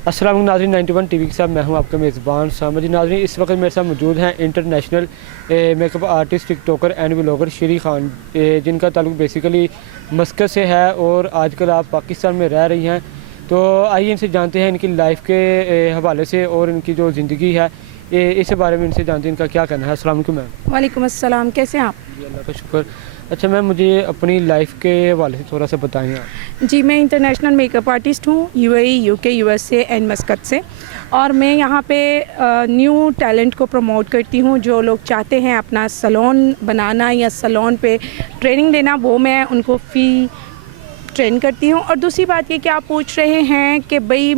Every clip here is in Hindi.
अस्सलाम वालेकुम नाज़रीन, 91 टीवी के साथ मैं हूं आपका मेज़बान सामद। नाज़रीन, इस वक्त मेरे साथ मौजूद हैं international makeup artist, TikToker and vlogger Shri Khan, जिनका ताल्लुक बेसिकली मस्कत से है और आजकल आप पाकिस्तान में रह रही हैं। तो आइए इनसे जानते हैं इनकी लाइफ के हवाले से और इनकी जो ज़िंदगी है इस बारे में इनसे जानते हैं इनका क्या कहना है। अस्सलाम वालेकुम मैम। वालेकुम अस्सलाम, कैसे हैं आप? जी अल्लाह का शुक्र। अच्छा मैम, मुझे अपनी लाइफ के हवाले से थोड़ा सा बताएं आप। जी, मैं इंटरनेशनल मेकअप आर्टिस्ट हूँ, यूएई, यूके, यूएसए एंड मस्कत से। और मैं यहाँ पे न्यू टैलेंट को प्रमोट करती हूँ। जो लोग चाहते हैं अपना सैलून बनाना या सैलून पे ट्रेनिंग लेना, वो मैं उनको फ़ी ट्रेन करती हूँ। और दूसरी बात ये कि आप पूछ रहे हैं कि भाई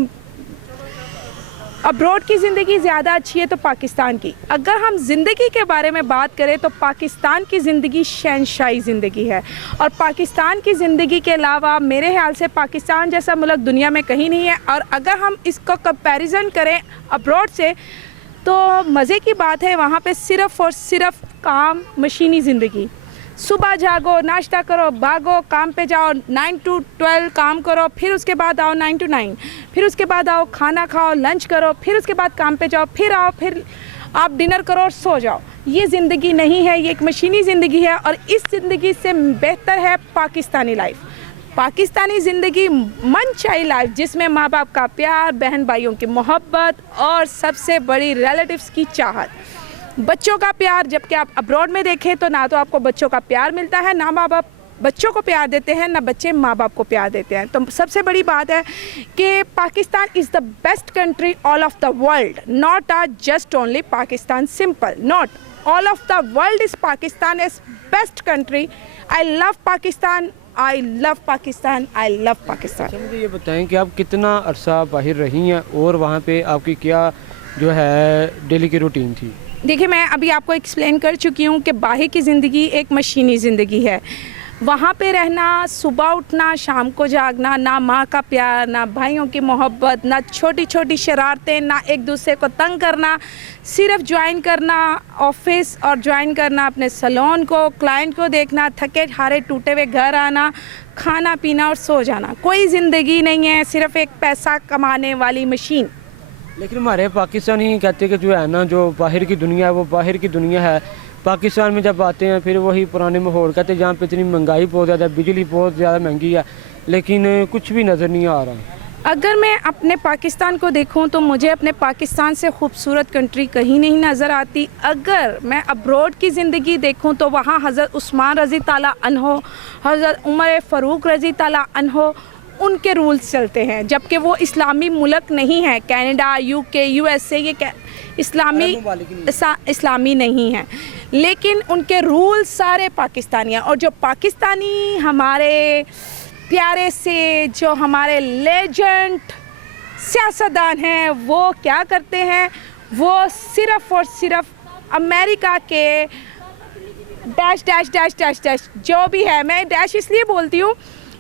अब्रॉड की ज़िंदगी ज़्यादा अच्छी है तो पाकिस्तान की। अगर हम ज़िंदगी के बारे में बात करें तो पाकिस्तान की ज़िंदगी शहनशाही ज़िंदगी है। और पाकिस्तान की ज़िंदगी के अलावा मेरे ख्याल से पाकिस्तान जैसा मुल्क दुनिया में कहीं नहीं है। और अगर हम इसका कंपैरिजन करें अब्रॉड से तो मज़े की बात है, वहाँ पे सिर्फ़ और सिर्फ काम, मशीनी ज़िंदगी। सुबह जागो, नाश्ता करो, भागो, काम पे जाओ, 9 to 12 काम करो, फिर उसके बाद आओ 9 to 9, फिर उसके बाद आओ खाना खाओ, लंच करो, फिर उसके बाद काम पे जाओ, फिर आओ, फिर आप डिनर करो और सो जाओ। ये ज़िंदगी नहीं है, ये एक मशीनी ज़िंदगी है। और इस ज़िंदगी से बेहतर है पाकिस्तानी लाइफ, पाकिस्तानी ज़िंदगी, मनचाही लाइफ, जिसमें माँ बाप का प्यार, बहन भाइयों की मोहब्बत और सबसे बड़ी रिलेटिव्स की चाहत, बच्चों का प्यार। जबकि आप अब्रॉड में देखें तो ना तो आपको बच्चों का प्यार मिलता है, ना माँ बाप बच्चों को प्यार देते हैं, ना बच्चे माँ बाप को प्यार देते हैं। तो सबसे बड़ी बात है कि Pakistan is the best country all of the world, not just only Pakistan, simple, not all of the world is Pakistan is best country. I love Pakistan, I love Pakistan, I love Pakistan. अच्छा, मुझे ये बताएं कि आप कितना अरसा बाहर रही हैं और वहाँ पे आपकी क्या जो है डेली की रूटीन थी? देखिए, मैं अभी आपको एक्सप्लेन कर चुकी हूँ कि बाहर की ज़िंदगी एक मशीनी ज़िंदगी है। वहाँ पे रहना, सुबह उठना, शाम को जागना, ना माँ का प्यार, ना भाइयों की मोहब्बत, ना छोटी छोटी शरारतें, ना एक दूसरे को तंग करना, सिर्फ ज्वाइन करना ऑफिस और ज्वाइन करना अपने सैलून को, क्लाइंट को देखना, थके हारे टूटे हुए घर आना, खाना पीना और सो जाना। कोई ज़िंदगी नहीं है, सिर्फ एक पैसा कमाने वाली मशीन। लेकिन हमारे पाकिस्तानी कहते हैं कि जो है ना, जो बाहर की दुनिया है वो बाहर की दुनिया है। पाकिस्तान में जब आते हैं फिर वही पुराने माहौल कहते हैं, जहाँ पे इतनी महंगाई बहुत ज़्यादा है, बिजली बहुत ज़्यादा महंगी है, लेकिन कुछ भी नज़र नहीं आ रहा। अगर मैं अपने पाकिस्तान को देखूं तो मुझे अपने पाकिस्तान से खूबसूरत कंट्री कहीं नहीं नज़र आती। अगर मैं अब्रॉड की ज़िंदगी देखूं तो वहाँ हज़रत उस्मान रज़ी ताला अन्हो, हज़रत उमर फ़ारूक रज़ी ताला अन्हो, उनके रूल्स चलते हैं। जबकि वो इस्लामी मुल्क नहीं है। कनाडा, यूके, यूएसए ये इस्लामी नहीं है, लेकिन उनके रूल्स सारे पाकिस्तानी हैं। और जो पाकिस्तानी हमारे प्यारे से जो हमारे लेजेंड सियासतदान हैं, वो क्या करते हैं, वो सिर्फ़ और सिर्फ अमेरिका के dash dash dash dash dash जो भी है, मैं डैश इसलिए बोलती हूँ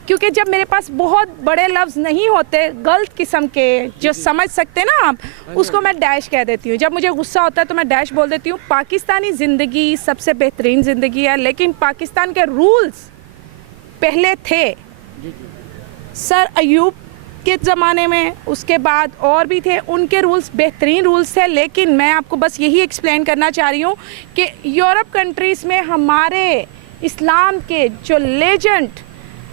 क्योंकि जब मेरे पास बहुत बड़े लफ्ज़ नहीं होते, गलत किस्म के जो समझ सकते हैं ना आप, उसको मैं डैश कह देती हूँ। जब मुझे गुस्सा होता है तो मैं डैश बोल देती हूँ। पाकिस्तानी ज़िंदगी सबसे बेहतरीन ज़िंदगी है, लेकिन पाकिस्तान के रूल्स पहले थे सर अयूब के ज़माने में, उसके बाद और भी थे, उनके रूल्स बेहतरीन रूल्स थे। लेकिन मैं आपको बस यही एक्सप्लेन करना चाह रही हूँ कि यूरोप कंट्रीज़ में हमारे इस्लाम के जो लेजेंड,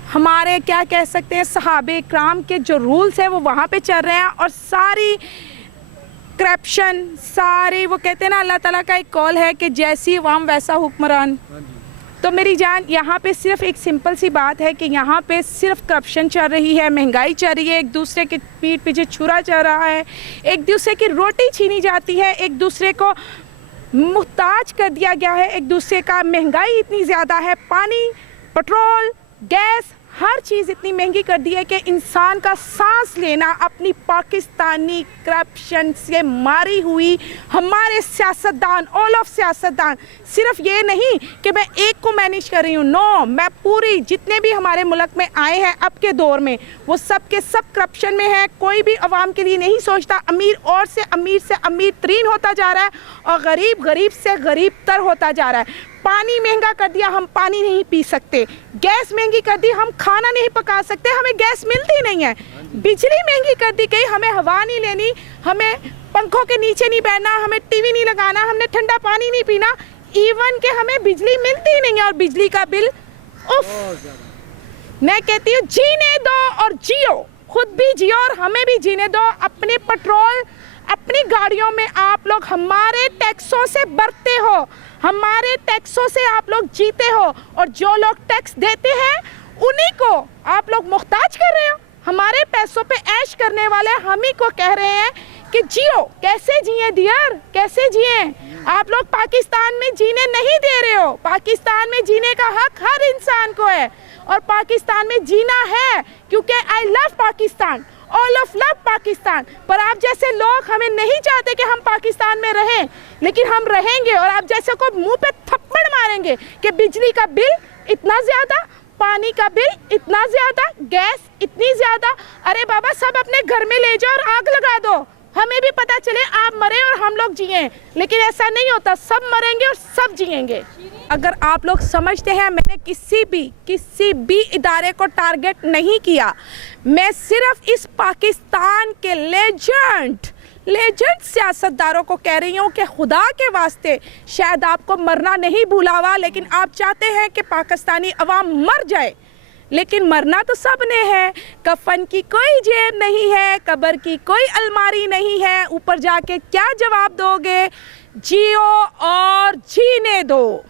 हमारे क्या कह सकते हैं सहाबे इकराम के जो रूल्स हैं वो वहाँ पे चल रहे हैं। और सारी करप्शन, सारी, वो कहते हैं ना, अल्लाह ताला का एक कॉल है कि जैसी अवाम वैसा हुक्मरान। तो मेरी जान, यहाँ पे सिर्फ एक सिंपल सी बात है कि यहाँ पे सिर्फ करप्शन चल रही है, महंगाई चल रही है, एक दूसरे के पीठ पीछे छुरा चल रहा है, एक दूसरे की रोटी छीनी जाती है, एक दूसरे को मुहताज कर दिया गया है, एक दूसरे का, महंगाई इतनी ज़्यादा है, पानी, पेट्रोल, गैस, हर चीज़ इतनी महंगी कर दी है कि इंसान का सांस लेना अपनी पाकिस्तानी करप्शन से मारी हुई हमारे सियासतदान, ऑल ऑफ सियासतदान, सिर्फ ये नहीं कि मैं एक को मैनेज कर रही हूँ, नो, मैं पूरी जितने भी हमारे मुल्क में आए हैं अब के दौर में वो सब के सब करप्शन में है। कोई भी अवाम के लिए नहीं सोचता। अमीर और से अमीर तरीन होता जा रहा है और गरीब से गरीब तर होता जा रहा है। पानी महंगा कर दिया, हम पानी नहीं पी सकते। गैस महंगी कर दी, हम खाना नहीं पका सकते, हमें गैस मिलती नहीं है। बिजली महंगी कर दी गई, हमें हवा नहीं लेनी, हमें पंखों के नीचे नहीं बैठना, हमें टीवी नहीं लगाना, हमने ठंडा पानी नहीं पीना, इवन के हमें बिजली मिलती ही नहीं है। और बिजली का बिल, उफ। मैं कहती हूँ जीने दो और जियो, खुद भी जियो और हमें भी जीने दो। अपने पेट्रोल अपनी गाड़ियों में आप लोग हमारे टैक्सों से बरते हो, हमारे टैक्सों से आप लोग जीते हो, और जो लोग टैक्स देते हैं उन्हीं को आप लोग मुख्ताज कर रहे हो। हमारे पैसों पे ऐश करने वाले हम ही को कह रहे हैं कि जियो। कैसे जिए डियर, कैसे जिए? आप लोग पाकिस्तान में जीने नहीं दे रहे हो। पाकिस्तान में जीने का हक हर इंसान को है, और पाकिस्तान में जीना है, क्योंकि I love Pakistan, all of love Pakistan. पर आप जैसे लोग हमें नहीं चाहते कि हम पाकिस्तान में रहें, लेकिन हम रहेंगे। और आप जैसे को मुंह पे थप्पड़ मारेंगे कि बिजली का बिल इतना ज़्यादा, पानी का बिल इतना ज़्यादा, गैस इतनी ज़्यादा। अरे बाबा, सब अपने घर में ले जाओ और आग लगा दो, हमें भी पता चले आप मरे और हम लोग जिए। लेकिन ऐसा नहीं होता, सब मरेंगे और सब जिएंगे। अगर आप लोग समझते हैं मैंने किसी भी इदारे को टारगेट नहीं किया, मैं सिर्फ इस पाकिस्तान के लेजेंड सियासतदारों को कह रही हूँ कि खुदा के वास्ते, शायद आपको मरना नहीं भूला हुआ, लेकिन आप चाहते हैं कि पाकिस्तानी अवाम मर जाए। लेकिन मरना तो सब ने है। कफन की कोई जेब नहीं है, कब्र की कोई अलमारी नहीं है, ऊपर जाके क्या जवाब दोगे? जियो और जीने दो।